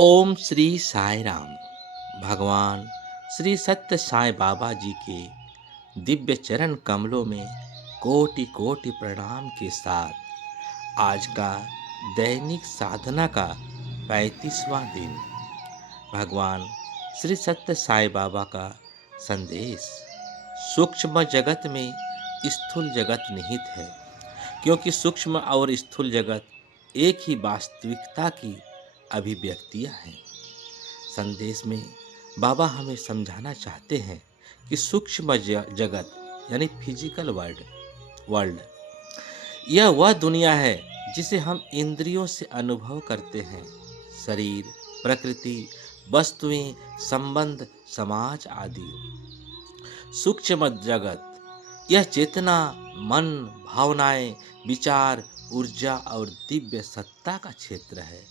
ओम श्री साई राम। भगवान श्री सत्य साई बाबा जी के दिव्य चरण कमलों में कोटि कोटि प्रणाम के साथ आज का दैनिक साधना का 35वां दिन। भगवान श्री सत्य साई बाबा का संदेश। सूक्ष्म जगत में स्थूल जगत निहित है, क्योंकि सूक्ष्म और स्थूल जगत एक ही वास्तविकता की अभिव्यक्तियां हैं। संदेश में बाबा हमें समझाना चाहते हैं कि सूक्ष्म जगत यानी फिजिकल वर्ल्ड यह वह दुनिया है जिसे हम इंद्रियों से अनुभव करते हैं। शरीर, प्रकृति, वस्तुएं, संबंध, समाज आदि। सूक्ष्म जगत यह चेतना, मन, भावनाएं, विचार, ऊर्जा और दिव्य सत्ता का क्षेत्र है।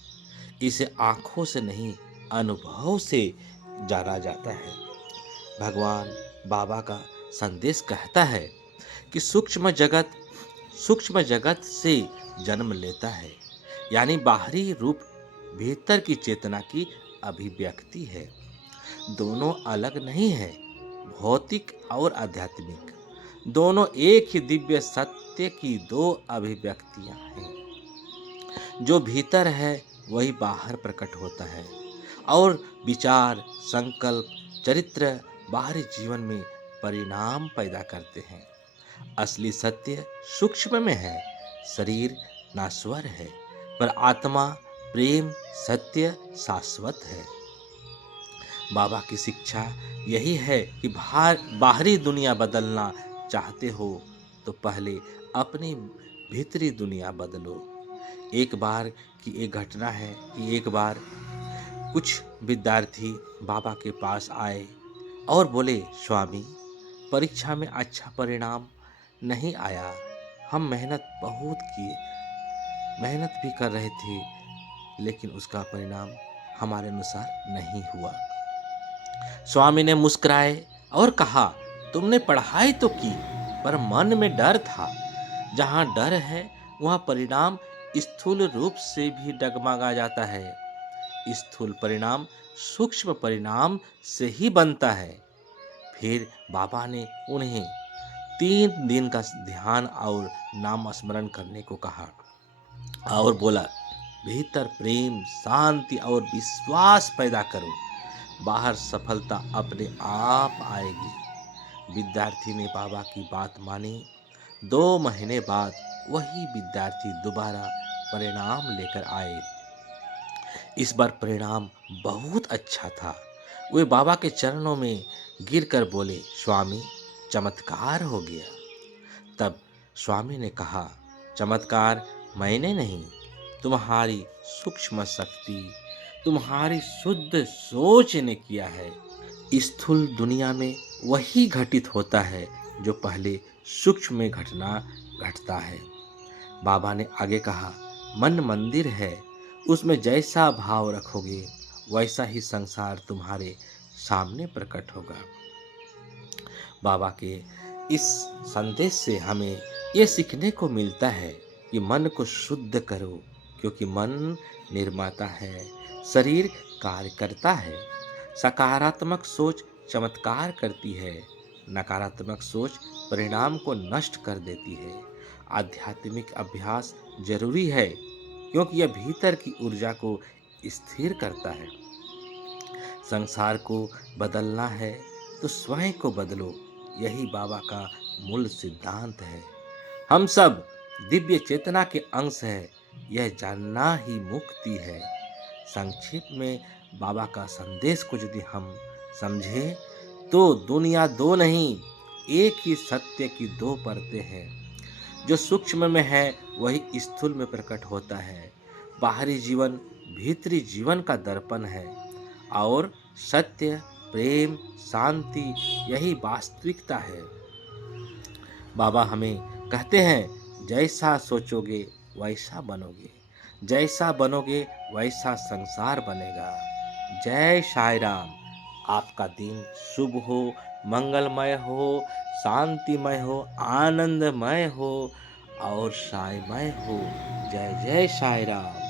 इसे आंखों से नहीं, अनुभव से जाना जाता है। भगवान बाबा का संदेश कहता है कि सूक्ष्म जगत से जन्म लेता है, यानी बाहरी रूप भीतर की चेतना की अभिव्यक्ति है। दोनों अलग नहीं है, भौतिक और आध्यात्मिक दोनों एक ही दिव्य सत्य की दो अभिव्यक्तियां हैं। जो भीतर है वही बाहर प्रकट होता है, और विचार, संकल्प, चरित्र बाहरी जीवन में परिणाम पैदा करते हैं। असली सत्य सूक्ष्म में है। शरीर नश्वर है, पर आत्मा, प्रेम, सत्य शाश्वत है। बाबा की शिक्षा यही है कि बाहरी दुनिया बदलना चाहते हो तो पहले अपनी भीतरी दुनिया बदलो। एक बार की एक घटना है कि एक बार कुछ विद्यार्थी बाबा के पास आए और बोले, स्वामी, परीक्षा में अच्छा परिणाम नहीं आया। हम मेहनत बहुत किए, मेहनत भी कर रहे थे, लेकिन उसका परिणाम हमारे अनुसार नहीं हुआ। स्वामी ने मुस्कुराए और कहा, तुमने पढ़ाई तो की, पर मन में डर था। जहाँ डर है वहाँ परिणाम स्थूल रूप से भी डगमगा जाता है। स्थूल परिणाम सूक्ष्म परिणाम से ही बनता है। फिर बाबा ने उन्हें 3 दिन का ध्यान और नाम स्मरण करने को कहा और बोला, भीतर प्रेम, शांति और विश्वास पैदा करो, बाहर सफलता अपने आप आएगी। विद्यार्थी ने बाबा की बात मानी। 2 महीने बाद वही विद्यार्थी दोबारा परिणाम लेकर आए। इस बार परिणाम बहुत अच्छा था। वे बाबा के चरणों में गिरकर बोले, स्वामी, चमत्कार हो गया। तब स्वामी ने कहा, चमत्कार मैंने नहीं, तुम्हारी सूक्ष्म शक्ति, तुम्हारी शुद्ध सोच ने किया है। स्थूल दुनिया में वही घटित होता है जो पहले सूक्ष्म में घटता है। बाबा ने आगे कहा, मन मंदिर है, उसमें जैसा भाव रखोगे वैसा ही संसार तुम्हारे सामने प्रकट होगा। बाबा के इस संदेश से हमें ये सीखने को मिलता है कि मन को शुद्ध करो, क्योंकि मन निर्माता है, शरीर कार्य करता है। सकारात्मक सोच चमत्कार करती है, नकारात्मक सोच परिणाम को नष्ट कर देती है। आध्यात्मिक अभ्यास जरूरी है, क्योंकि यह भीतर की ऊर्जा को स्थिर करता है। संसार को बदलना है तो स्वयं को बदलो, यही बाबा का मूल सिद्धांत है। हम सब दिव्य चेतना के अंश हैं, यह जानना ही मुक्ति है। संक्षेप में बाबा का संदेश को यदि हम समझें तो दुनिया 2 नहीं, एक ही सत्य की 2 परतें हैं। जो सूक्ष्म में है वही स्थूल में प्रकट होता है। बाहरी जीवन भीतरी जीवन का दर्पण है, और सत्य, प्रेम, शांति यही वास्तविकता है। बाबा हमें कहते हैं, जैसा सोचोगे वैसा बनोगे, जैसा बनोगे वैसा संसार बनेगा। जय साई राम। आपका दिन शुभ हो, मंगलमय हो, शांतिमय हो, आनंदमय हो और साईमय हो। जय जय साई राम।